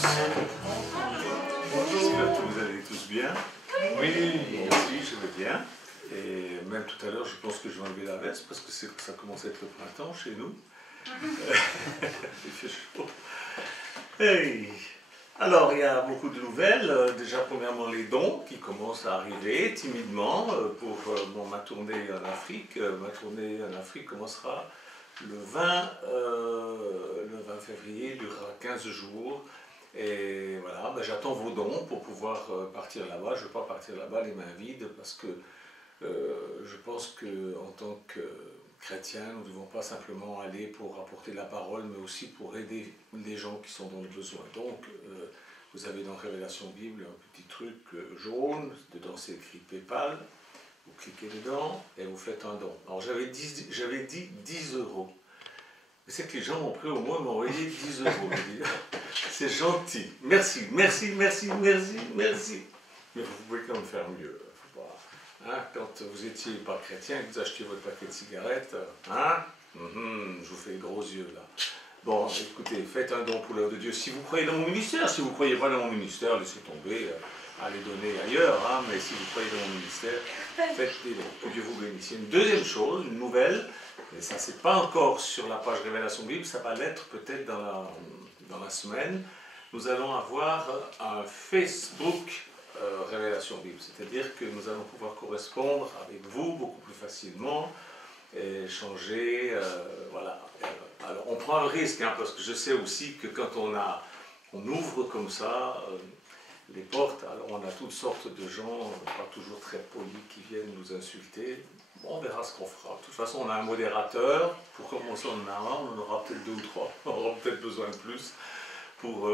tous. J'espère que vous allez tous bien. Oui, merci, je vais bien. Et même tout à l'heure, je pense que je vais enlever la veste parce que ça commence à être le printemps chez nous. Il fait chaud. Hey. Alors, il y a beaucoup de nouvelles. Déjà, premièrement, les dons qui commencent à arriver timidement pour ma tournée en Afrique. Ma tournée en Afrique commencera le 20 février, durera 15 jours. Et voilà, j'attends vos dons pour pouvoir partir là-bas. Je ne veux pas partir là-bas les mains vides parce que je pense qu'en tant que chrétiens, nous ne devons pas simplement aller pour apporter la parole, mais aussi pour aider les gens qui sont dans le besoin. Donc, vous avez dans Révélation Bible un petit truc jaune, dedans c'est écrit PayPal, vous cliquez dedans et vous faites un don. Alors j'avais dit 10 euros. C'est que les gens ont pris au moins m'envoyer 10 euros. C'est gentil. Merci, merci, merci, merci, merci. Mais vous pouvez quand même faire mieux. Hein, quand vous n'étiez pas chrétien et que vous achetiez votre paquet de cigarettes, hein, je vous fais les gros yeux là. Bon, écoutez, faites un don pour l'œuvre de Dieu. Si vous croyez dans mon ministère, si vous ne croyez pas dans mon ministère, laissez tomber, allez donner ailleurs, hein, mais si vous croyez dans mon ministère, faites des dons. Que Dieu vous bénisse. Une deuxième chose, une nouvelle, et ça c'est pas encore sur la page Révélation Bible, ça va l'être peut-être dans la semaine. Nous allons avoir un Facebook Révélation Bible, c'est-à-dire que nous allons pouvoir correspondre avec vous beaucoup plus facilement et échanger, voilà. Alors on prend un risque, hein, parce que je sais aussi que quand on ouvre comme ça les portes, alors on a toutes sortes de gens, pas toujours très polis, qui viennent nous insulter. Bon, on verra ce qu'on fera. De toute façon, on a un modérateur, pour commencer on en a un, on en aura peut-être 2 ou 3, on aura peut-être besoin de plus pour,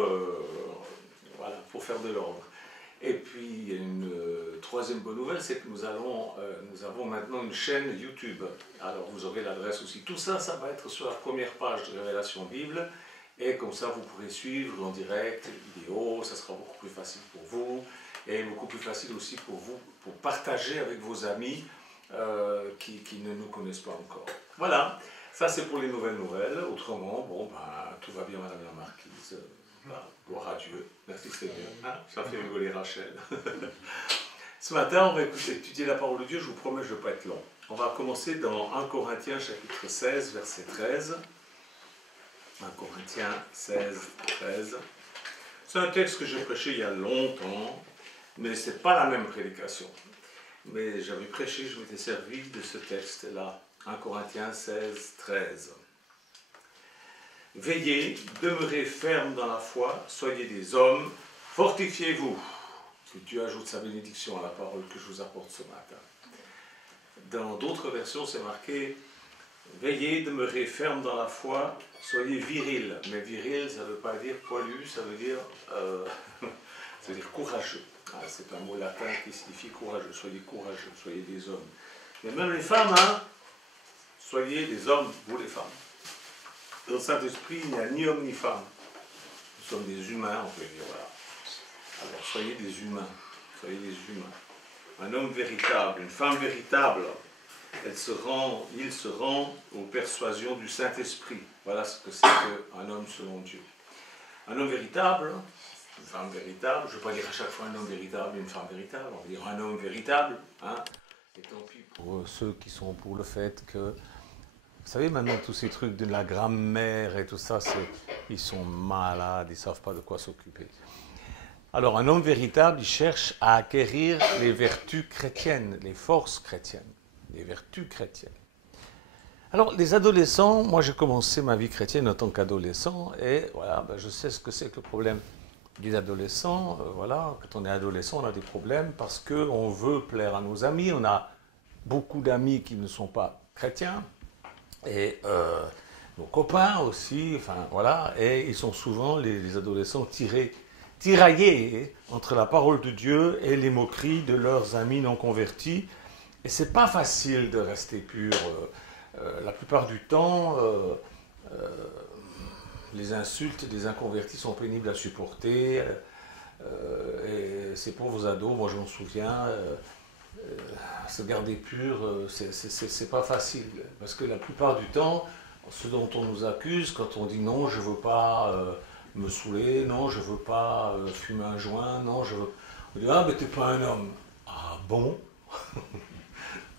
voilà, pour faire de l'ordre. Et puis, une troisième bonne nouvelle, c'est que nous avons maintenant une chaîne YouTube. Alors, vous aurez l'adresse aussi. Tout ça, ça va être sur la première page de Révélation Bible. Et comme ça, vous pourrez suivre en direct les vidéos. Ça sera beaucoup plus facile pour vous. Et beaucoup plus facile aussi pour vous, pour partager avec vos amis qui ne nous connaissent pas encore. Voilà, ça c'est pour les nouvelles. Autrement, bon, tout va bien, Madame la Marquise. Gloire à Dieu, merci Seigneur, hein, ça fait rigoler Rachel. Ce matin, on va étudier la parole de Dieu, je vous promets, je ne vais pas être long. On va commencer dans 1 Corinthiens chapitre 16, verset 13. 1 Corinthiens 16, 13. C'est un texte que j'ai prêché il y a longtemps, mais ce n'est pas la même prédication. Mais j'avais prêché, je m'étais servi de ce texte-là. 1 Corinthiens 16, 13. Veillez, demeurez fermes dans la foi, soyez des hommes, fortifiez-vous. Que Dieu ajoute sa bénédiction à la parole que je vous apporte ce matin. Dans d'autres versions, c'est marqué « Veillez, demeurez fermes dans la foi, soyez virils ». Mais viril, ça ne veut pas dire poilu, ça veut dire courageux. C'est un mot latin qui signifie courageux. Soyez courageux, soyez des hommes. Mais même les femmes, hein, soyez des hommes, vous les femmes. Dans le Saint-Esprit, il n'y a ni homme ni femme. Nous sommes des humains, on peut dire, voilà. Alors, soyez des humains. Soyez des humains. Un homme véritable, une femme véritable, il se rend aux persuasions du Saint-Esprit. Voilà ce que c'est qu'un homme selon Dieu. Un homme véritable, une femme véritable, je ne vais pas dire à chaque fois un homme véritable et une femme véritable, on va dire un homme véritable. Hein. Et tant pis pour ceux qui sont pour le fait que... Vous savez, maintenant, tous ces trucs de la grammaire et tout ça, ils sont malades, ils ne savent pas de quoi s'occuper. Alors, un homme véritable, il cherche à acquérir les vertus chrétiennes, les forces chrétiennes, les vertus chrétiennes. Alors, les adolescents, moi j'ai commencé ma vie chrétienne en tant qu'adolescent, et voilà, je sais ce que c'est que le problème des adolescents. Voilà, quand on est adolescent, on a des problèmes parce qu'on veut plaire à nos amis, on a beaucoup d'amis qui ne sont pas chrétiens, et nos copains aussi, enfin voilà, et ils sont souvent, les adolescents, tiraillés entre la parole de Dieu et les moqueries de leurs amis non convertis. Et c'est pas facile de rester pur. La plupart du temps, les insultes des inconvertis sont pénibles à supporter. Et ces pauvres ados, moi je m'en souviens, se garder pur, c'est pas facile. Parce que la plupart du temps, ce dont on nous accuse, quand on dit non, je veux pas me saouler, non, je veux pas fumer un joint, non, je veux... On dit, ah, mais t'es pas un homme. Ah bon?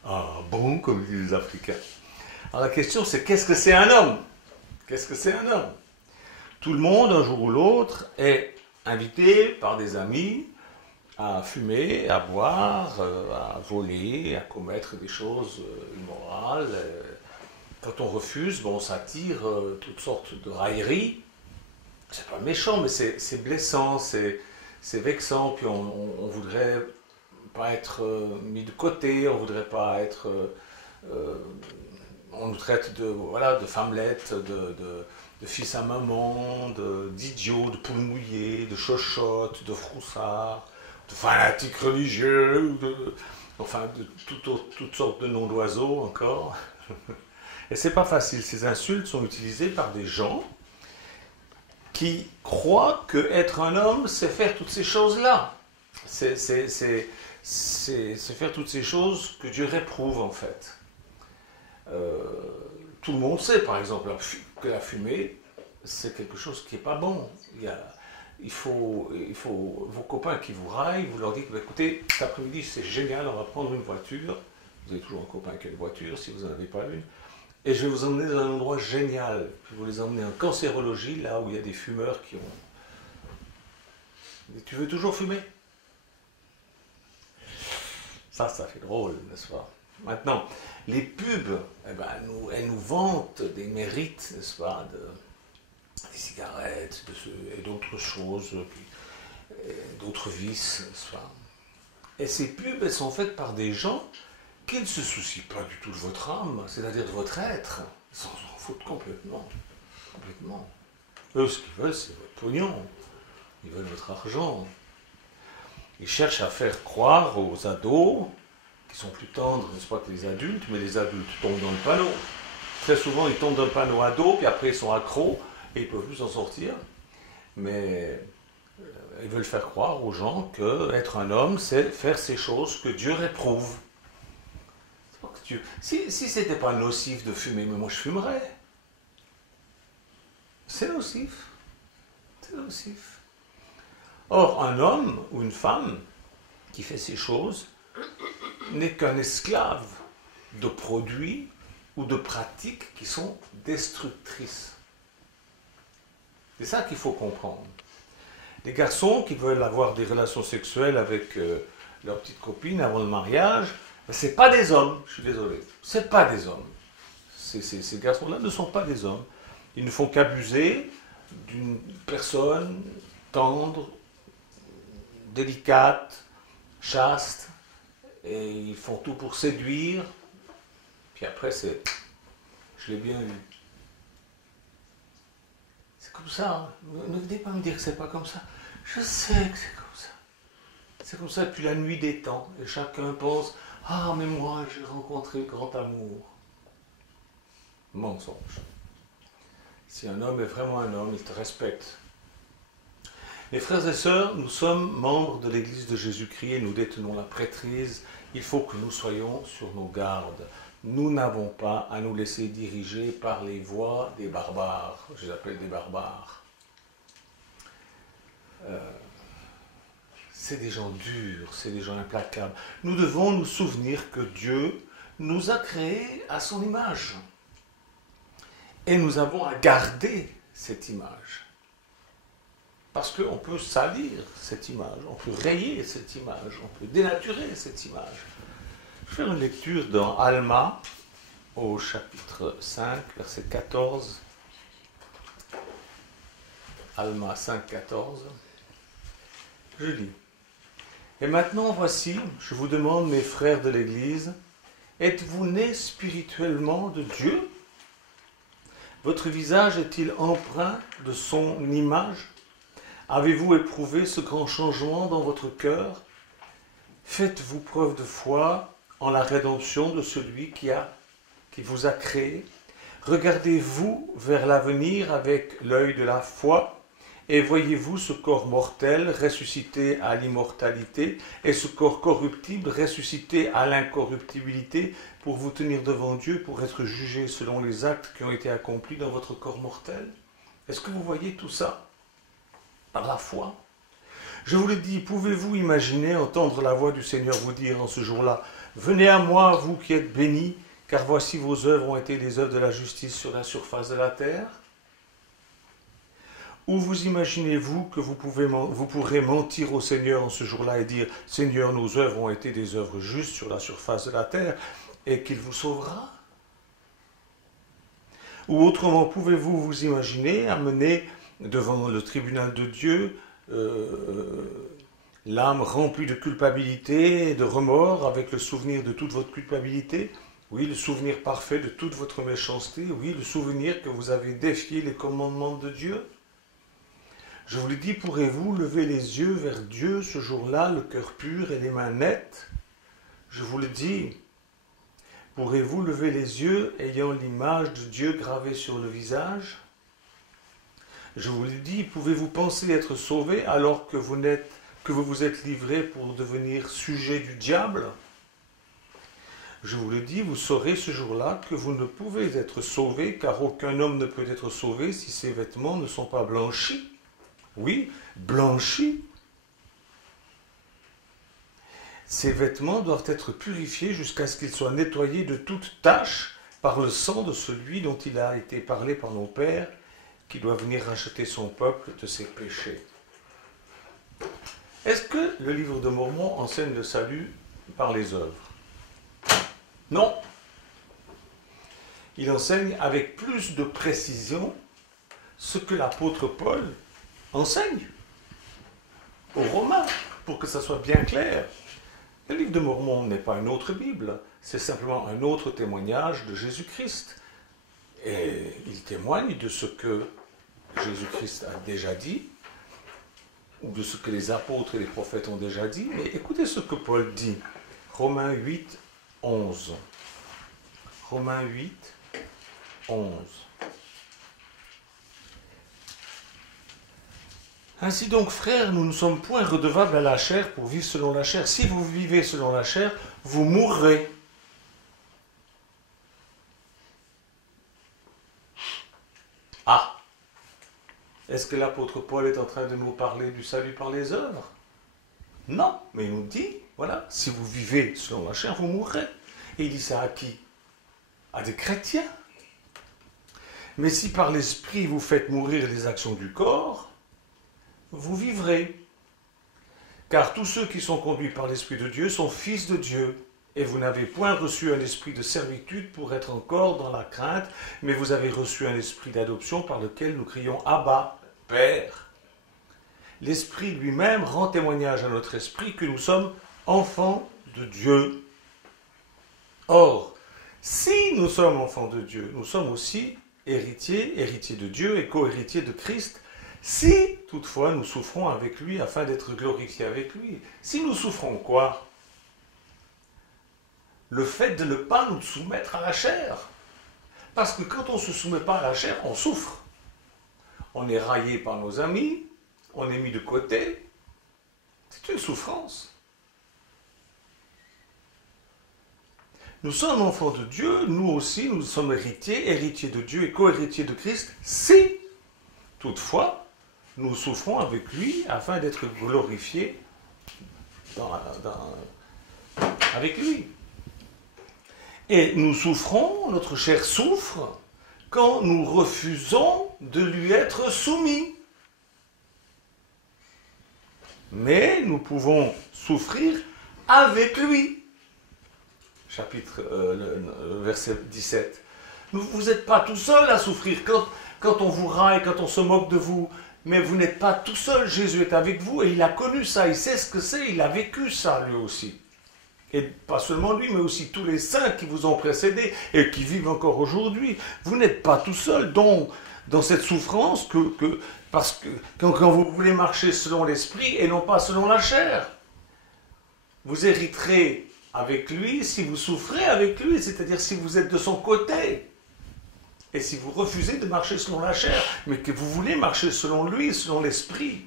Ah bon, comme disent les Africains. Alors la question c'est, qu'est-ce que c'est un homme? Qu'est-ce que c'est un homme? Tout le monde, un jour ou l'autre, est invité par des amis à fumer, à boire, à voler, à commettre des choses immorales. Quand on refuse, bon, on s'attire toutes sortes de railleries. C'est pas méchant, mais c'est blessant, c'est vexant, puis on voudrait pas être mis de côté, on voudrait pas être... on nous traite de, voilà, de femmelettes, de fils à maman, d'idiots, de poules mouillées, de chochottes, de froussards, de fanatiques religieux, enfin de toutes sortes de noms d'oiseaux encore. Et c'est pas facile, ces insultes sont utilisées par des gens qui croient que être un homme, c'est faire toutes ces choses-là. C'est faire toutes ces choses que Dieu réprouve en fait. Tout le monde sait par exemple que la fumée, c'est quelque chose qui n'est pas bon. Il faut vos copains qui vous raillent, vous leur dites, écoutez, cet après-midi c'est génial, on va prendre une voiture. Vous avez toujours un copain qui a une voiture, si vous n'en avez pas une. Et je vais vous emmener dans un endroit génial. Je vais vous les emmener en cancérologie, là où il y a des fumeurs qui ont... Et tu veux toujours fumer? Ça fait drôle, n'est-ce pas? Maintenant, les pubs, eh ben, elles nous vantent des mérites, n'est-ce pas, des cigarettes et d'autres choses, d'autres vices, n'est-ce pas? Et ces pubs, elles sont faites par des gens qui ne se soucient pas du tout de votre âme, c'est-à-dire de votre être. Ils s'en foutent complètement. Complètement. Eux, ce qu'ils veulent, c'est votre pognon. Ils veulent votre argent. Ils cherchent à faire croire aux ados, qui sont plus tendres, n'est-ce pas, que les adultes, mais les adultes tombent dans le panneau. Très souvent, ils tombent dans le panneau ado, puis après, ils sont accros, et ils ne peuvent plus s'en sortir. Mais ils veulent faire croire aux gens qu'être un homme, c'est faire ces choses que Dieu réprouve. Si ce n'était pas nocif de fumer, mais moi je fumerais. C'est nocif. C'est nocif. Or, un homme ou une femme qui fait ces choses n'est qu'un esclave de produits ou de pratiques qui sont destructrices. C'est ça qu'il faut comprendre. Les garçons qui veulent avoir des relations sexuelles avec leur petite copine avant le mariage, c'est pas des hommes, je suis désolé. C'est pas des hommes. Ces garçons-là ne sont pas des hommes. Ils ne font qu'abuser d'une personne tendre, délicate, chaste, et ils font tout pour séduire. Puis après, c'est... Je l'ai bien eu. C'est comme ça. Hein. Ne venez pas me dire que c'est pas comme ça. Je sais que c'est comme ça. C'est comme ça depuis la nuit des temps. Et chacun pense... Ah, mais moi, j'ai rencontré le grand amour. Mensonge. Si un homme est vraiment un homme, il te respecte. Mes frères et sœurs, nous sommes membres de l'Église de Jésus-Christ et nous détenons la prêtrise. Il faut que nous soyons sur nos gardes. Nous n'avons pas à nous laisser diriger par les voix des barbares. Je les appelle des barbares. C'est des gens durs, c'est des gens implacables. Nous devons nous souvenir que Dieu nous a créés à son image. Et nous avons à garder cette image. Parce qu'on peut salir cette image, on peut rayer cette image, on peut dénaturer cette image. Je vais faire une lecture dans Alma, au chapitre 5, verset 14. Alma 5, 14. Je lis. Et maintenant, voici, je vous demande, mes frères de l'Église, êtes-vous nés spirituellement de Dieu? Votre visage est-il empreint de son image? Avez-vous éprouvé ce grand changement dans votre cœur? Faites-vous preuve de foi en la rédemption de celui qui vous a créé? Regardez-vous vers l'avenir avec l'œil de la foi? Et voyez-vous ce corps mortel ressuscité à l'immortalité et ce corps corruptible ressuscité à l'incorruptibilité pour vous tenir devant Dieu, pour être jugé selon les actes qui ont été accomplis dans votre corps mortel? Est-ce que vous voyez tout ça? par la foi. Je vous le dis, pouvez-vous imaginer entendre la voix du Seigneur vous dire en ce jour-là, « Venez à moi, vous qui êtes bénis, car voici vos œuvres ont été les œuvres de la justice sur la surface de la terre » Ou vous imaginez-vous que vous pourrez mentir au Seigneur en ce jour-là et dire « Seigneur, nos œuvres ont été des œuvres justes sur la surface de la terre » et qu'il vous sauvera? Ou autrement, pouvez-vous vous imaginer amener devant le tribunal de Dieu l'âme remplie de culpabilité et de remords avec le souvenir de toute votre culpabilité? Oui, le souvenir parfait de toute votre méchanceté. Oui, le souvenir que vous avez défié les commandements de Dieu. Je vous le dis, pourrez-vous lever les yeux vers Dieu ce jour-là, le cœur pur et les mains nettes? Je vous le dis, pourrez-vous lever les yeux ayant l'image de Dieu gravée sur le visage? Je vous le dis, pouvez-vous penser être sauvé alors que vous vous êtes livré pour devenir sujet du diable? Je vous le dis, vous saurez ce jour-là que vous ne pouvez être sauvé, car aucun homme ne peut être sauvé si ses vêtements ne sont pas blanchis. Oui, blanchis. Ces vêtements doivent être purifiés jusqu'à ce qu'ils soient nettoyés de toute tache par le sang de celui dont il a été parlé par nos pères, qui doit venir racheter son peuple de ses péchés. Est-ce que le livre de Mormon enseigne le salut par les œuvres? Non. Il enseigne avec plus de précision ce que l'apôtre Paul enseigne aux Romains, pour que ça soit bien clair. Le livre de Mormon n'est pas une autre Bible, c'est simplement un autre témoignage de Jésus-Christ. Et il témoigne de ce que Jésus-Christ a déjà dit, ou de ce que les apôtres et les prophètes ont déjà dit. Mais écoutez ce que Paul dit. Romains 8, 11. Romains 8, 11. Ainsi donc, frères, nous ne sommes point redevables à la chair pour vivre selon la chair. Si vous vivez selon la chair, vous mourrez. Ah! Est-ce que l'apôtre Paul est en train de nous parler du salut par les œuvres? Non, mais il nous dit, voilà, si vous vivez selon la chair, vous mourrez. Et il dit ça à qui? À des chrétiens. Mais si par l'esprit vous faites mourir les actions du corps, vous vivrez. Car tous ceux qui sont conduits par l'Esprit de Dieu sont fils de Dieu. Et vous n'avez point reçu un esprit de servitude pour être encore dans la crainte, mais vous avez reçu un esprit d'adoption par lequel nous crions « Abba, Père ». L'Esprit lui-même rend témoignage à notre esprit que nous sommes enfants de Dieu. Or, si nous sommes enfants de Dieu, nous sommes aussi héritiers de Dieu et co-héritiers de Christ, si toutefois nous souffrons avec lui afin d'être glorifiés avec lui. Si nous souffrons quoi? Le fait de ne pas nous soumettre à la chair. Parce que quand on ne se soumet pas à la chair, on souffre. On est raillé par nos amis, on est mis de côté. C'est une souffrance. Nous sommes enfants de Dieu, nous aussi, nous sommes héritiers de Dieu et co-héritiers de Christ, si, toutefois, nous souffrons avec lui afin d'être glorifiés avec lui. Et nous souffrons, notre chair souffre, quand nous refusons de lui être soumis. Mais nous pouvons souffrir avec lui. Verset 17. Vous n'êtes pas tout seul à souffrir quand on vous raille, quand on se moque de vous. Mais vous n'êtes pas tout seul, Jésus est avec vous et il a connu ça, il sait ce que c'est, il a vécu ça lui aussi. Et pas seulement lui, mais aussi tous les saints qui vous ont précédé et qui vivent encore aujourd'hui. Vous n'êtes pas tout seul dans cette souffrance parce que quand vous voulez marcher selon l'esprit et non pas selon la chair. Vous hériterez avec lui si vous souffrez avec lui, c'est-à-dire si vous êtes de son côté. Et si vous refusez de marcher selon la chair, mais que vous voulez marcher selon lui, selon l'esprit.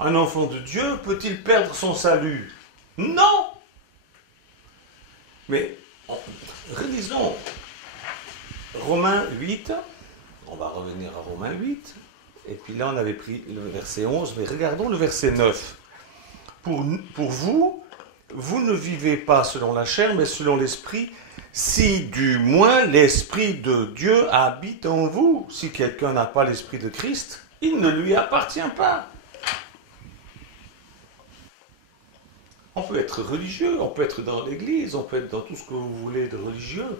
Un enfant de Dieu peut-il perdre son salut? Non! Mais, relisons Romains 8, on va revenir à Romains 8, Et puis là, on avait pris le verset 11, mais regardons le verset 9. Pour vous, vous ne vivez pas selon la chair, mais selon l'esprit, si du moins l'esprit de Dieu habite en vous. Si quelqu'un n'a pas l'esprit de Christ, il ne lui appartient pas. On peut être religieux, on peut être dans l'église, on peut être dans tout ce que vous voulez de religieux.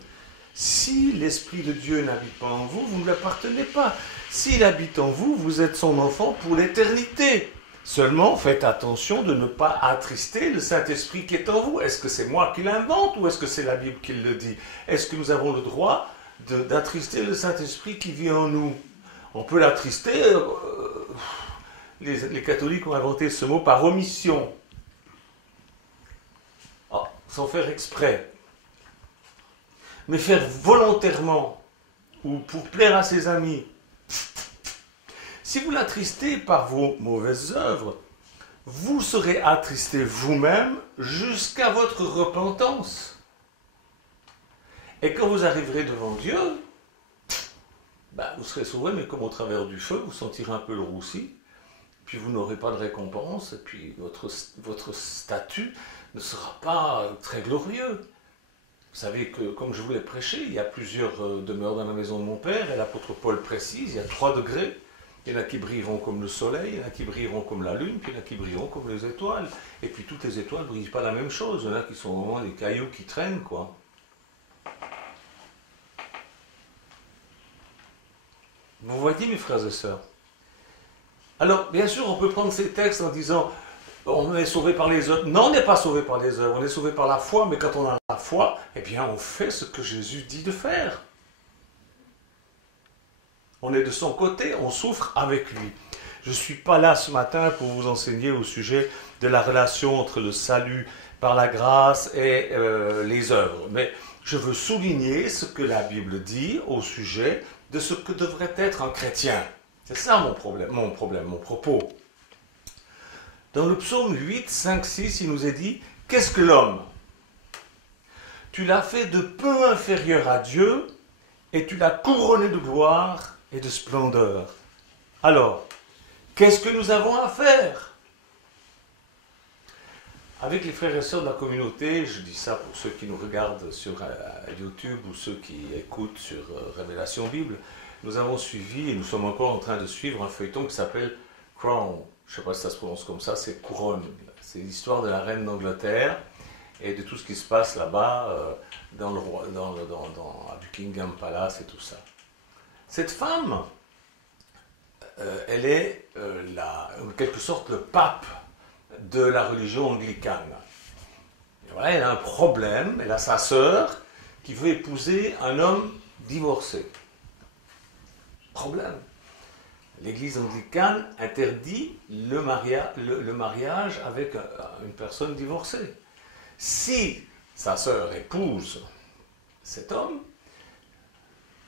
Si l'Esprit de Dieu n'habite pas en vous, vous ne l'appartenez pas. S'il habite en vous, vous êtes son enfant pour l'éternité. Seulement, faites attention de ne pas attrister le Saint-Esprit qui est en vous. Est-ce que c'est moi qui l'invente ou est-ce que c'est la Bible qui le dit? Est-ce que nous avons le droit d'attrister le Saint-Esprit qui vit en nous? On peut l'attrister. Les catholiques ont inventé ce mot par omission. Sans faire exprès. Mais faire volontairement ou pour plaire à ses amis. Si vous l'attristez par vos mauvaises œuvres, vous serez attristé vous-même jusqu'à votre repentance. Et quand vous arriverez devant Dieu, vous serez sauvé, mais comme au travers du feu, vous sentirez un peu le roussi, puis vous n'aurez pas de récompense, et puis votre statut ne sera pas très glorieux. Vous savez que, comme je vous l'ai prêché, il y a plusieurs demeures dans la maison de mon Père, et l'apôtre Paul précise, il y a 3 degrés. Il y en a qui brilleront comme le soleil, il y en a qui brilleront comme la lune, puis il y en a qui brilleront comme les étoiles. Et puis toutes les étoiles ne brillent pas la même chose. Il y en a qui sont vraiment des cailloux qui traînent, quoi. Vous voyez, mes frères et sœurs? Alors, bien sûr, on peut prendre ces textes en disant on est sauvé par les œuvres. Non, on n'est pas sauvé par les œuvres, on est sauvé par la foi, mais quand on a la foi, eh bien, on fait ce que Jésus dit de faire. On est de son côté, on souffre avec lui. Je ne suis pas là ce matin pour vous enseigner au sujet de la relation entre le salut par la grâce et les œuvres, mais je veux souligner ce que la Bible dit au sujet de ce que devrait être un chrétien. C'est ça mon propos. Dans le psaume 8, 5, 6, il nous est dit « Qu'est-ce que l'homme? Tu l'as fait de peu inférieur à Dieu et tu l'as couronné de gloire et de splendeur. Alors, qu'est-ce que nous avons à faire ?» Avec les frères et sœurs de la communauté, je dis ça pour ceux qui nous regardent sur YouTube ou ceux qui écoutent sur Révélation Bible, nous avons suivi et nous sommes encore en train de suivre un feuilleton qui s'appelle Crown. Je ne sais pas si ça se prononce comme ça, c'est couronne. C'est l'histoire de la reine d'Angleterre et de tout ce qui se passe là-bas à Buckingham Palace et tout ça. Cette femme, elle est en quelque sorte le pape de la religion anglicane. Et voilà, elle a un problème, elle a sa sœur qui veut épouser un homme divorcé. Problème. L'Église anglicane interdit le mariage avec une personne divorcée. Si sa sœur épouse cet homme,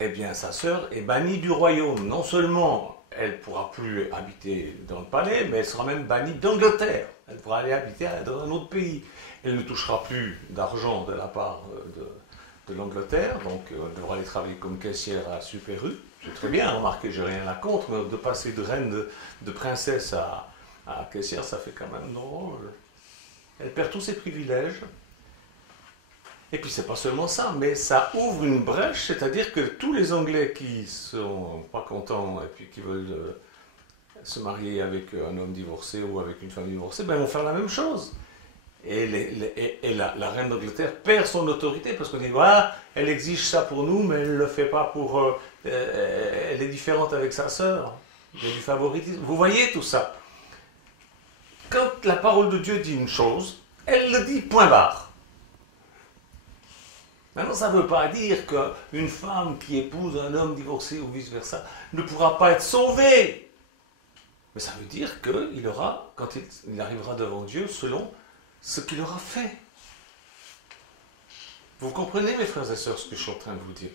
eh bien sa sœur est bannie du royaume. Non seulement elle ne pourra plus habiter dans le palais, mais elle sera même bannie d'Angleterre. Elle pourra aller habiter dans un autre pays. Elle ne touchera plus d'argent de la part de l'Angleterre, donc elle devra aller travailler comme caissière à Super U. C'est très bien, remarquez, je n'ai rien à contre, mais de passer de reine de princesse à caissière, ça fait quand même drôle. Elle perd tous ses privilèges. Et puis c'est pas seulement ça, mais ça ouvre une brèche, c'est-à-dire que tous les Anglais qui sont pas contents et puis qui veulent se marier avec un homme divorcé ou avec une femme divorcée, ben, vont faire la même chose. Et la reine d'Angleterre perd son autorité parce qu'on dit voilà, elle exige ça pour nous, mais elle ne le fait pas pour. Elle est différente avec sa sœur. Il y a du favoritisme. Vous voyez tout ça. Quand la parole de Dieu dit une chose, elle le dit point barre. Maintenant, ça ne veut pas dire qu'une femme qui épouse un homme divorcé ou vice-versa ne pourra pas être sauvée. Mais ça veut dire qu'il aura, quand il arrivera devant Dieu, selon ce qu'il aura fait. Vous comprenez, mes frères et sœurs, ce que je suis en train de vous dire?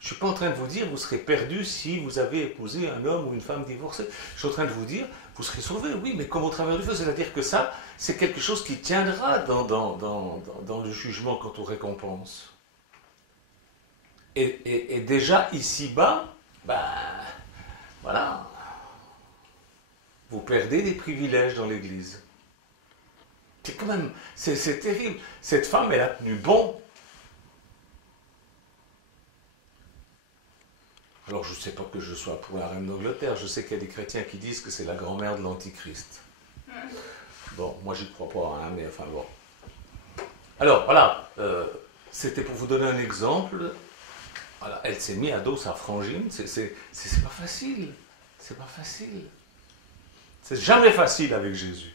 Je ne suis pas en train de vous dire vous serez perdu si vous avez épousé un homme ou une femme divorcée. Je suis en train de vous dire vous serez sauvés, oui, mais comme au travers du feu. C'est-à-dire que ça, c'est quelque chose qui tiendra dans le jugement quant aux récompenses. Et déjà ici-bas, voilà, perdez des privilèges dans l'Église. C'est quand même, c'est terrible. Cette femme, elle a tenu bon. Alors, je ne sais pas que je sois pour la reine d'Angleterre. Je sais qu'il y a des chrétiens qui disent que c'est la grand-mère de l'Antichrist. Bon, moi, j'y crois pas, hein, mais enfin bon. Alors, voilà. C'était pour vous donner un exemple. Voilà, elle s'est mise à dos sa frangine. C'est pas facile. C'est pas facile. C'est jamais facile avec Jésus.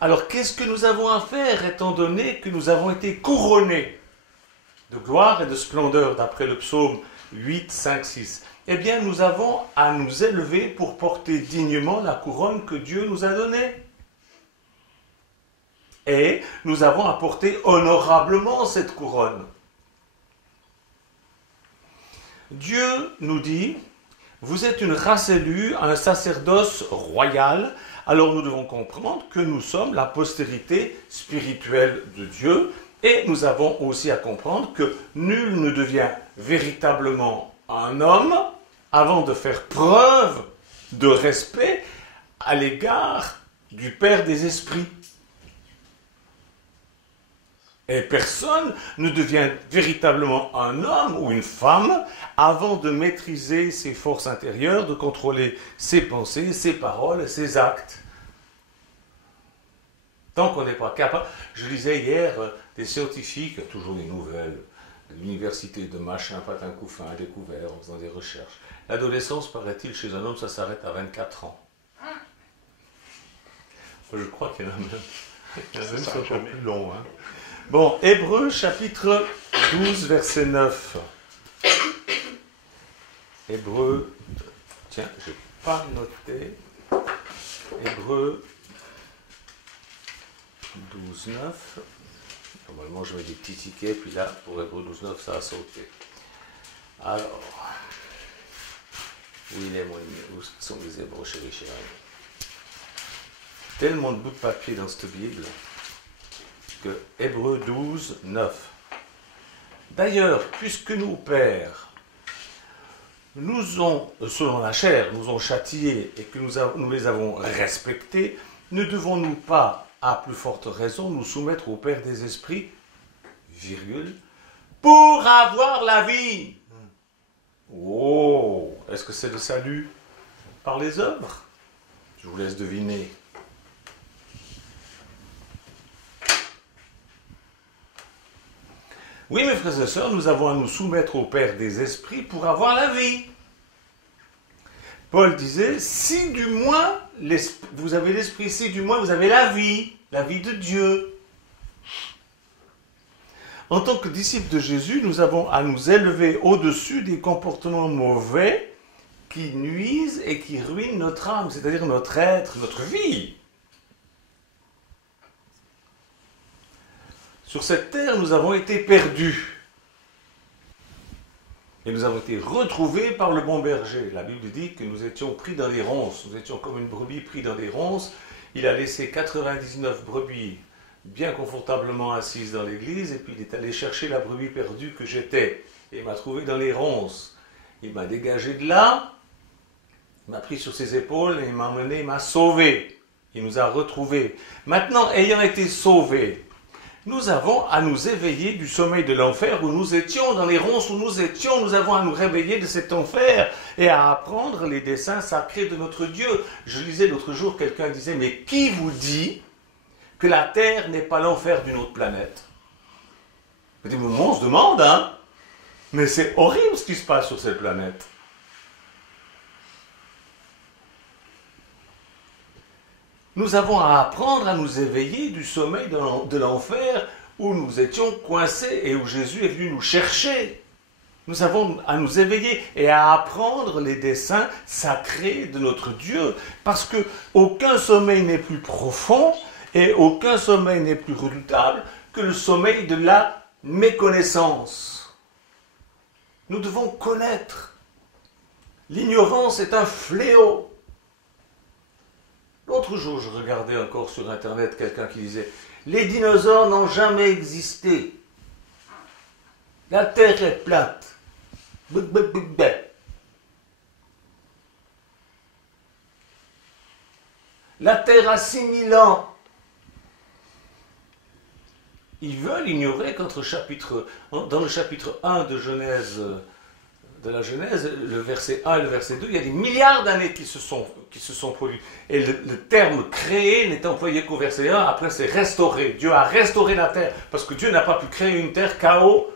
Alors, qu'est-ce que nous avons à faire, étant donné que nous avons été couronnés de gloire et de splendeur, d'après le psaume 8, 5, 6. Eh bien, nous avons à nous élever pour porter dignement la couronne que Dieu nous a donnée. Et nous avons à porter honorablement cette couronne. Dieu nous dit, vous êtes une race élue, un sacerdoce royal, alors nous devons comprendre que nous sommes la postérité spirituelle de Dieu, et nous avons aussi à comprendre que nul ne devient véritablement un homme avant de faire preuve de respect à l'égard du Père des esprits. Et personne ne devient véritablement un homme ou une femme avant de maîtriser ses forces intérieures, de contrôler ses pensées, ses paroles, ses actes. Tant qu'on n'est pas capable... Je lisais hier des scientifiques, toujours des nouvelles, de l'université de machin, patin couffin, découvert en faisant des recherches. L'adolescence, paraît-il, chez un homme, ça s'arrête à 24 ans. Je crois qu'il y en a même. Il y en a même qui sont encore plus longs. Hein. Bon, Hébreux chapitre 12, verset 9. Hébreux, tiens, je n'ai pas noté. Hébreux 12, 9. Normalement, je mets des petits tickets, puis là, pour Hébreux 12, 9, ça a sauté. Alors, où sont les Hébreux, chérie? Tellement de bouts de papier dans cette Bible que Hébreux 12, 9. D'ailleurs, puisque nos pères nous ont, selon la chair, nous ont châtiés et que nous les avons respectés, ne devons-nous pas, à plus forte raison, nous soumettre au Père des esprits, virgule, pour avoir la vie? Oh, est-ce que c'est le salut par les œuvres? Je vous laisse deviner. Oui, mes frères et sœurs, nous avons à nous soumettre au Père des esprits pour avoir la vie. Paul disait, si du moins vous avez l'esprit, si du moins vous avez la vie de Dieu. En tant que disciples de Jésus, nous avons à nous élever au-dessus des comportements mauvais qui nuisent et qui ruinent notre âme, c'est-à-dire notre être, notre vie. Sur cette terre, nous avons été perdus. Et nous avons été retrouvés par le bon berger. La Bible dit que nous étions pris dans les ronces. Nous étions comme une brebis pris dans des ronces. Il a laissé 99 brebis bien confortablement assises dans l'église. Et puis il est allé chercher la brebis perdue que j'étais. Et il m'a trouvé dans les ronces. Il m'a dégagé de là. Il m'a pris sur ses épaules et il m'a emmené, il m'a sauvé. Il nous a retrouvés. Maintenant, ayant été sauvés, nous avons à nous éveiller du sommeil de l'enfer où nous étions, dans les ronces où nous étions, nous avons à nous réveiller de cet enfer et à apprendre les desseins sacrés de notre Dieu. Je lisais l'autre jour, quelqu'un disait, mais qui vous dit que la Terre n'est pas l'enfer d'une autre planète? On se demande, hein? Mais c'est horrible ce qui se passe sur cette planète. Nous avons à apprendre à nous éveiller du sommeil de l'enfer où nous étions coincés et où Jésus est venu nous chercher. Nous avons à nous éveiller et à apprendre les desseins sacrés de notre Dieu, parce que aucun sommeil n'est plus profond et aucun sommeil n'est plus redoutable que le sommeil de la méconnaissance. Nous devons connaître. L'ignorance est un fléau. L'autre jour, je regardais encore sur Internet quelqu'un qui disait « Les dinosaures n'ont jamais existé. La Terre est plate. » La terre a 6000 ans. Ils veulent ignorer dans le chapitre 1 de Genèse, de la Genèse, le verset 1 et le verset 2, il y a des milliards d'années qui se sont produits. Et le terme créer n'est employé qu'au verset 1, après c'est restaurer. Dieu a restauré la terre, parce que Dieu n'a pas pu créer une terre chaos,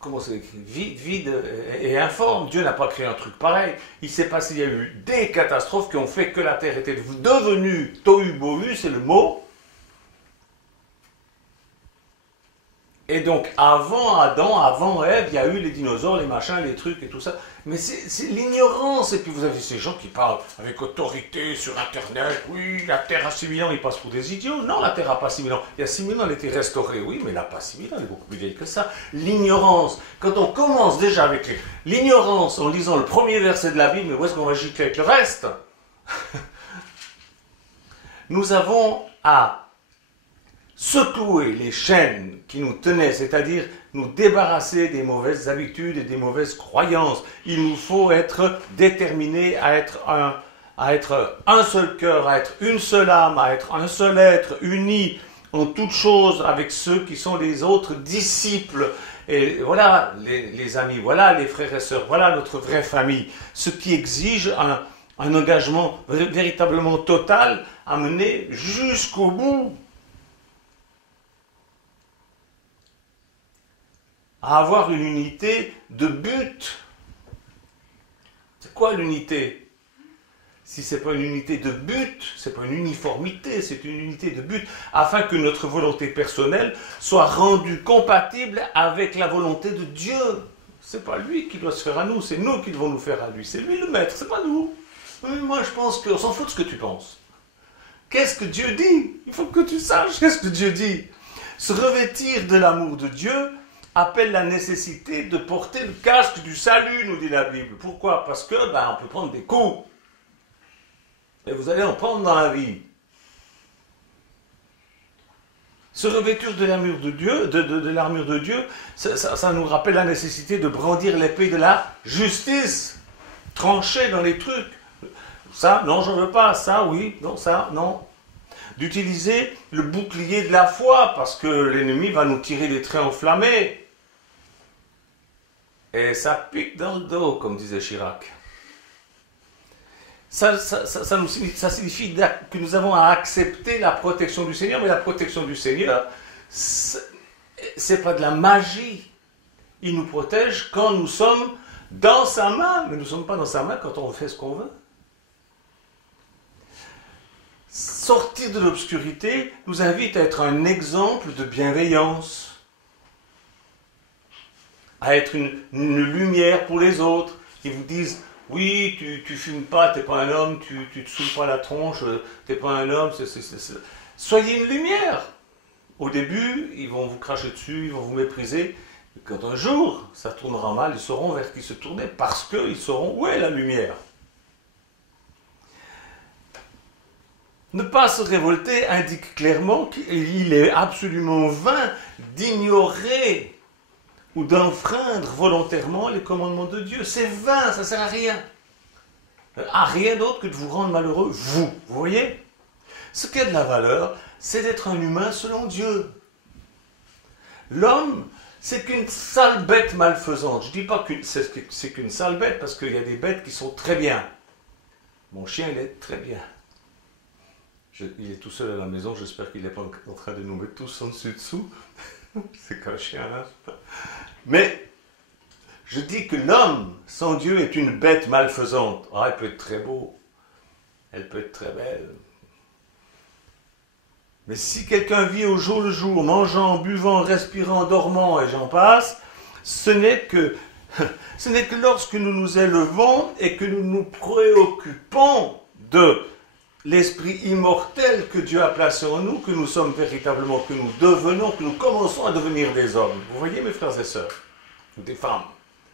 comment c'est écrit, vide et informe. Dieu n'a pas créé un truc pareil. Il s'est passé, il y a eu des catastrophes qui ont fait que la terre était devenue tohu bohu, c'est le mot. Et donc, avant Adam, avant Ève, il y a eu les dinosaures, les machins, les trucs et tout ça. Mais c'est l'ignorance. Et puis vous avez ces gens qui parlent avec autorité sur Internet. Oui, la Terre a 6000 ans, ils passent pour des idiots. Non, la Terre n'a pas 6000 ans. Il y a 6000 ans, elle a été restaurée. Oui, mais elle n'a pas 6000 ans, elle est beaucoup plus vieille que ça. L'ignorance. Quand on commence déjà avec l'ignorance en lisant le premier verset de la Bible, mais où est-ce qu'on va gicler avec le reste? Nous avons à secouer les chaînes qui nous tenaient, c'est-à-dire nous débarrasser des mauvaises habitudes et des mauvaises croyances. Il nous faut être déterminés à être un seul cœur, à être une seule âme, à être un seul être, unis en toutes choses avec ceux qui sont les autres disciples. Et voilà les amis, voilà les frères et sœurs, voilà notre vraie famille. Ce qui exige un engagement véritablement total à mener jusqu'au bout. À avoir une unité de but. C'est quoi l'unité? Si ce n'est pas une unité de but, ce n'est pas une uniformité, c'est une unité de but, afin que notre volonté personnelle soit rendue compatible avec la volonté de Dieu. Ce n'est pas lui qui doit se faire à nous, c'est nous qui devons nous faire à lui. C'est lui le maître, c'est pas nous. Moi je pense qu'on s'en fout de ce que tu penses. Qu'est-ce que Dieu dit? Il faut que tu saches qu'est-ce que Dieu dit. Se revêtir de l'amour de Dieu appelle la nécessité de porter le casque du salut, nous dit la Bible. Pourquoi? Parce que on peut prendre des coups. Et vous allez en prendre dans la vie. Se revêtir de l'armure de Dieu, de l'armure de Dieu, ça nous rappelle la nécessité de brandir l'épée de la justice, trancher dans les trucs. Ça, non, j'en veux pas. Ça, oui. Non, ça, non. D'utiliser le bouclier de la foi, parce que l'ennemi va nous tirer des traits enflammés. Et ça pique dans le dos, comme disait Chirac. Ça signifie que nous avons à accepter la protection du Seigneur, mais la protection du Seigneur, c'est pas de la magie. Il nous protège quand nous sommes dans sa main, mais nous ne sommes pas dans sa main quand on fait ce qu'on veut. Sortir de l'obscurité nous invite à être un exemple de bienveillance, à être une lumière pour les autres. Ils vous disent, oui, tu fumes pas, t'es pas un homme, tu te saoules pas la tronche, t'es pas un homme, soyez une lumière. Au début, ils vont vous cracher dessus, ils vont vous mépriser. Et quand un jour, ça tournera mal, ils sauront vers qui se tourner, parce qu'ils sauront où est la lumière. Ne pas se révolter indique clairement qu'il est absolument vain d'ignorer ou d'enfreindre volontairement les commandements de Dieu. C'est vain, ça ne sert à rien. À rien d'autre que de vous rendre malheureux, vous voyez? Ce qui a de la valeur, c'est d'être un humain selon Dieu. L'homme, c'est qu'une sale bête malfaisante. Je ne dis pas que c'est qu'une sale bête, parce qu'il y a des bêtes qui sont très bien. Mon chien, il est très bien. Il est tout seul à la maison, j'espère qu'il n'est pas en train de nous mettre tous en dessous. C'est qu'un chien là. Mais je dis que l'homme sans Dieu est une bête malfaisante. Ah, elle peut être très beau, elle peut être très belle. Mais si quelqu'un vit au jour le jour, mangeant, buvant, respirant, dormant et j'en passe, ce n'est que lorsque nous nous élevons et que nous nous préoccupons de l'esprit immortel que Dieu a placé en nous, que nous sommes véritablement, que nous devenons, que nous commençons à devenir des hommes. Vous voyez mes frères et sœurs, ou des femmes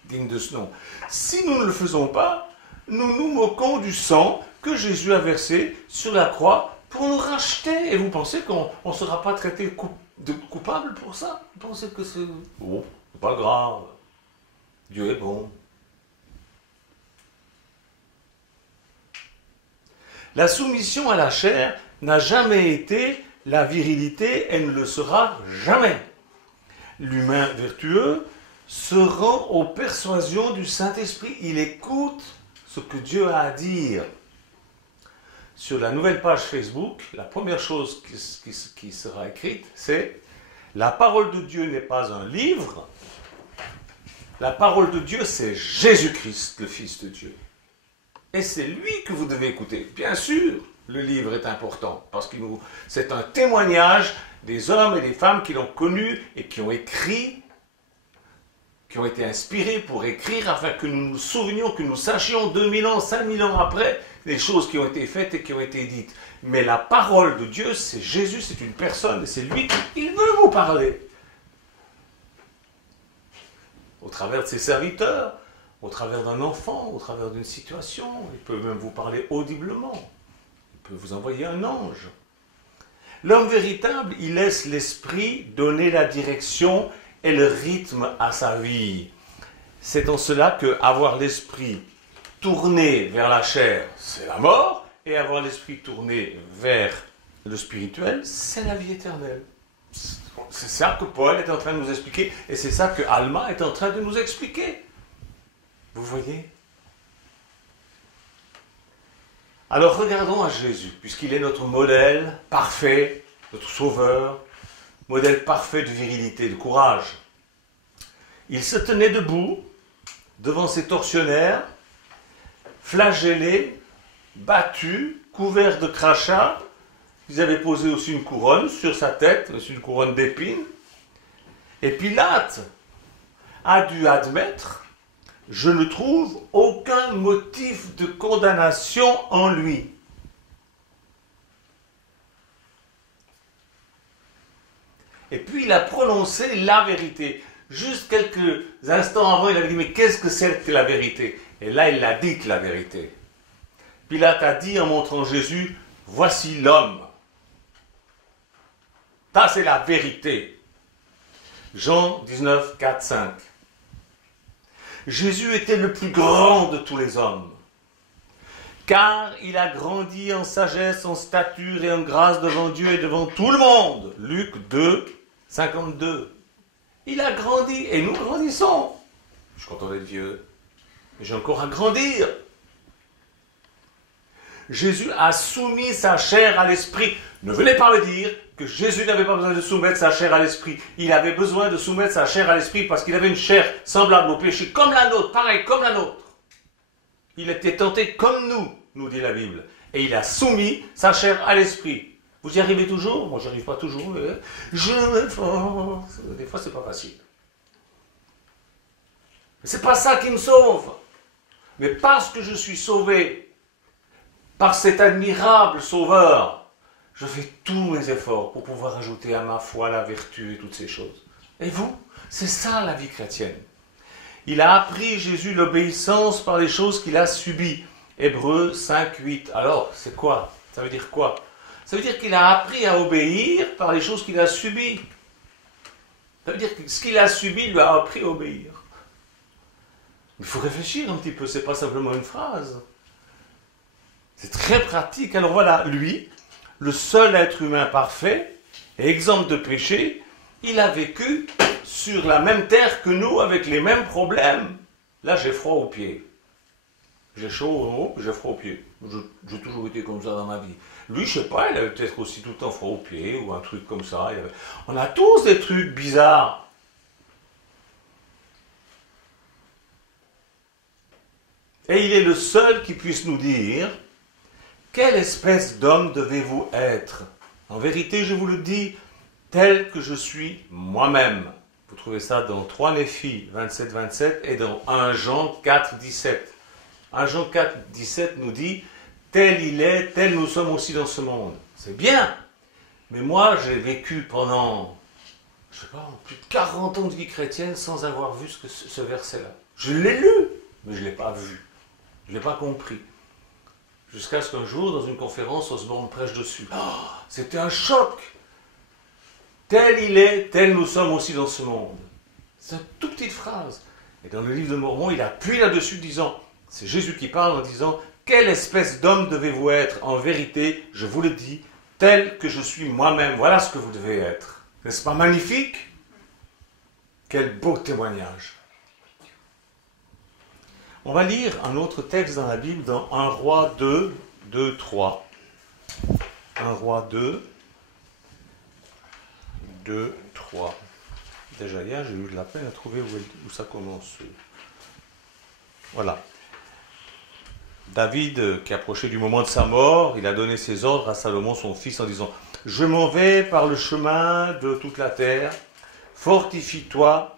dignes de ce nom. Si nous ne le faisons pas, nous nous moquons du sang que Jésus a versé sur la croix pour nous racheter. Et vous pensez qu'on ne sera pas traité de coupable pour ça? Vous pensez que c'est... Oh, c'est pas grave. Dieu est bon. La soumission à la chair n'a jamais été la virilité, elle ne le sera jamais. L'humain vertueux se rend aux persuasions du Saint-Esprit. Il écoute ce que Dieu a à dire. Sur la nouvelle page Facebook, la première chose qui sera écrite, c'est « La parole de Dieu n'est pas un livre, la parole de Dieu, c'est Jésus-Christ, le Fils de Dieu. Et c'est lui que vous devez écouter. » Bien sûr, le livre est important, parce que c'est un témoignage des hommes et des femmes qui l'ont connu et qui ont écrit, qui ont été inspirés pour écrire, afin que nous nous souvenions, que nous sachions 2000 ans, 5000 ans après, les choses qui ont été faites et qui ont été dites. Mais la parole de Dieu, c'est Jésus, c'est une personne, et c'est lui qui veut vous parler. Au travers de ses serviteurs, au travers d'un enfant, au travers d'une situation, il peut même vous parler audiblement. Il peut vous envoyer un ange. L'homme véritable, il laisse l'esprit donner la direction et le rythme à sa vie. C'est en cela que avoir l'esprit tourné vers la chair, c'est la mort, et avoir l'esprit tourné vers le spirituel, c'est la vie éternelle. C'est ça que Paul est en train de nous expliquer, et c'est ça que Alma est en train de nous expliquer. Vous voyez? Alors regardons à Jésus, puisqu'il est notre modèle parfait, notre sauveur, modèle parfait de virilité, de courage. Il se tenait debout devant ses tortionnaires, flagellés, battus, couverts de crachats. Ils avaient posé aussi une couronne sur sa tête, une couronne d'épines. Et Pilate a dû admettre: je ne trouve aucun motif de condamnation en lui. Et puis il a prononcé la vérité. Juste quelques instants avant, il a dit: mais qu'est-ce que c'est que la vérité? Et là, il a dit que la vérité. Pilate a dit en montrant Jésus: voici l'homme. Ça, c'est la vérité. Jean 19, 4, 5. Jésus était le plus grand de tous les hommes, car il a grandi en sagesse, en stature et en grâce devant Dieu et devant tout le monde. Luc 2, 52. Il a grandi et nous grandissons. Je suis content d'être vieux, mais j'ai encore à grandir. Jésus a soumis sa chair à l'esprit. Ne venez pas me dire que Jésus n'avait pas besoin de soumettre sa chair à l'esprit. Il avait besoin de soumettre sa chair à l'esprit parce qu'il avait une chair semblable au péché, comme la nôtre, pareil, comme la nôtre. Il était tenté comme nous dit la Bible. Et il a soumis sa chair à l'esprit. Vous y arrivez toujours? Moi, je n'y arrive pas toujours, mais je m'efforce. Des fois, c'est pas facile. Mais c'est pas ça qui me sauve. Mais parce que je suis sauvé par cet admirable sauveur, je fais tous mes efforts pour pouvoir ajouter à ma foi la vertu et toutes ces choses. Et vous? C'est ça la vie chrétienne. Il a appris, Jésus, l'obéissance par les choses qu'il a subies. Hébreux 5, 8. Alors, c'est quoi? Ça veut dire quoi? Ça veut dire qu'il a appris à obéir par les choses qu'il a subies. Ça veut dire que ce qu'il a subi lui a appris à obéir. Il faut réfléchir un petit peu, c'est pas simplement une phrase. C'est très pratique. Alors voilà, lui, le seul être humain parfait, et exempt de péché, il a vécu sur la même terre que nous, avec les mêmes problèmes. Là, j'ai froid aux pieds. J'ai chaud au haut, j'ai froid aux pieds. J'ai toujours été comme ça dans ma vie. Lui, je sais pas, il avait peut-être aussi tout le temps froid aux pieds, ou un truc comme ça. On a tous des trucs bizarres. Et il est le seul qui puisse nous dire: quelle espèce d'homme devez-vous être? En vérité, je vous le dis, tel que je suis moi-même. Vous trouvez ça dans 3 Néphi 27-27 et dans 1 Jean 4-17. 1 Jean 4-17 nous dit: tel il est, tel nous sommes aussi dans ce monde. C'est bien, mais moi j'ai vécu pendant, je sais pas, plus de 40 ans de vie chrétienne sans avoir vu ce verset-là. Je l'ai lu, mais je ne l'ai pas vu. Je ne l'ai pas compris. Jusqu'à ce qu'un jour, dans une conférence, Osborne prêche dessus. Oh, c'était un choc. Tel il est, tel nous sommes aussi dans ce monde. C'est une toute petite phrase. Et dans le livre de Mormon, il appuie là-dessus disant, c'est Jésus qui parle en disant, Quelle espèce d'homme devez-vous être? En vérité, je vous le dis, tel que je suis moi-même. Voilà ce que vous devez être. N'est-ce pas magnifique? Quel beau témoignage. On va lire un autre texte dans la Bible, dans 1 Roi 2, 2, 3. 1 Roi 2, 2, 3. Déjà hier, j'ai eu de la peine à trouver où ça commence. Voilà. David, qui approchait du moment de sa mort, il a donné ses ordres à Salomon, son fils, en disant « Je m'en vais par le chemin de toute la terre, fortifie-toi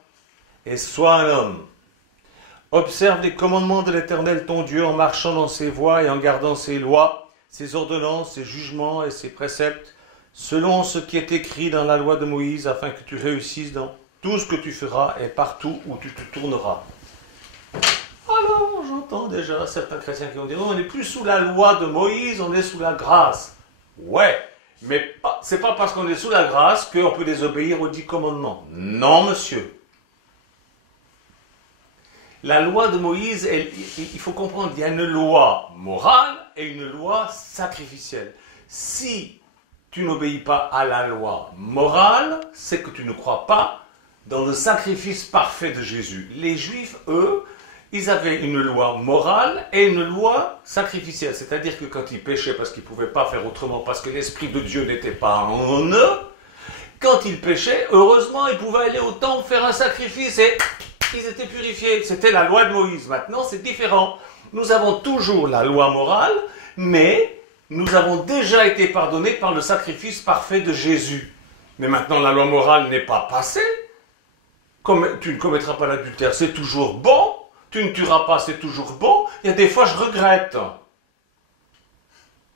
et sois un homme. Observe les commandements de l'Éternel ton Dieu en marchant dans ses voies et en gardant ses lois, ses ordonnances, ses jugements et ses préceptes, selon ce qui est écrit dans la loi de Moïse, afin que tu réussisses dans tout ce que tu feras et partout où tu te tourneras. » Alors, j'entends déjà certains chrétiens qui vont dire « Non, on n'est plus sous la loi de Moïse, on est sous la grâce. » Ouais, mais c'est pas parce qu'on est sous la grâce qu'on peut désobéir aux 10 commandements. Non, monsieur. La loi de Moïse, il faut comprendre, il y a une loi morale et une loi sacrificielle. Si tu n'obéis pas à la loi morale, c'est que tu ne crois pas dans le sacrifice parfait de Jésus. Les Juifs, eux, ils avaient une loi morale et une loi sacrificielle. C'est-à-dire que quand ils péchaient parce qu'ils ne pouvaient pas faire autrement, parce que l'Esprit de Dieu n'était pas en eux, quand ils péchaient, heureusement, ils pouvaient aller au temple faire un sacrifice et ils étaient purifiés. C'était la loi de Moïse. Maintenant, c'est différent. Nous avons toujours la loi morale, mais nous avons déjà été pardonnés par le sacrifice parfait de Jésus. Mais maintenant, la loi morale n'est pas passée. Comme tu ne commettras pas l'adultère, c'est toujours bon. Tu ne tueras pas, c'est toujours bon. Il y a des fois, je regrette.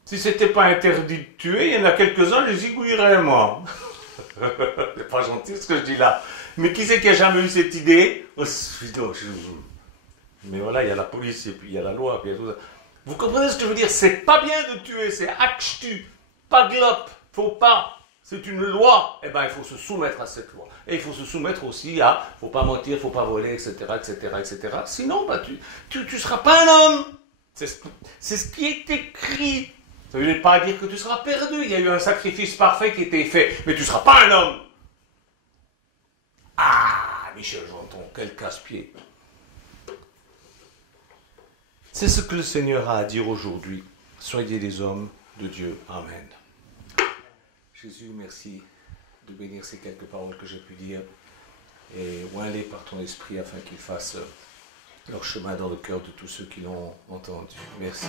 Si ce n'était pas interdit de tuer, il y en a quelques-uns, je les zigouillerais, moi. C'est pas gentil ce que je dis là. Mais qui c'est qui a jamais eu cette idée? Mais voilà, il y a la police, et puis il y a la loi, puis il y a tout ça. Vous comprenez ce que je veux dire? C'est pas bien de tuer, c'est akshtu, pas glop, faut pas. C'est une loi. Eh bien, il faut se soumettre à cette loi. Et il faut se soumettre aussi à, faut pas mentir, faut pas voler, etc., etc., etc. Sinon, bah, tu seras pas un homme. C'est ce qui est écrit. Ça ne veut pas dire que tu seras perdu. Il y a eu un sacrifice parfait qui a été fait, mais tu ne seras pas un homme. Ah, Michel Janton, quel casse-pied. C'est ce que le Seigneur a à dire aujourd'hui. Soyez des hommes de Dieu. Amen. Jésus, merci de bénir ces quelques paroles que j'ai pu dire et oins-les par ton esprit afin qu'ils fassent leur chemin dans le cœur de tous ceux qui l'ont entendu. Merci.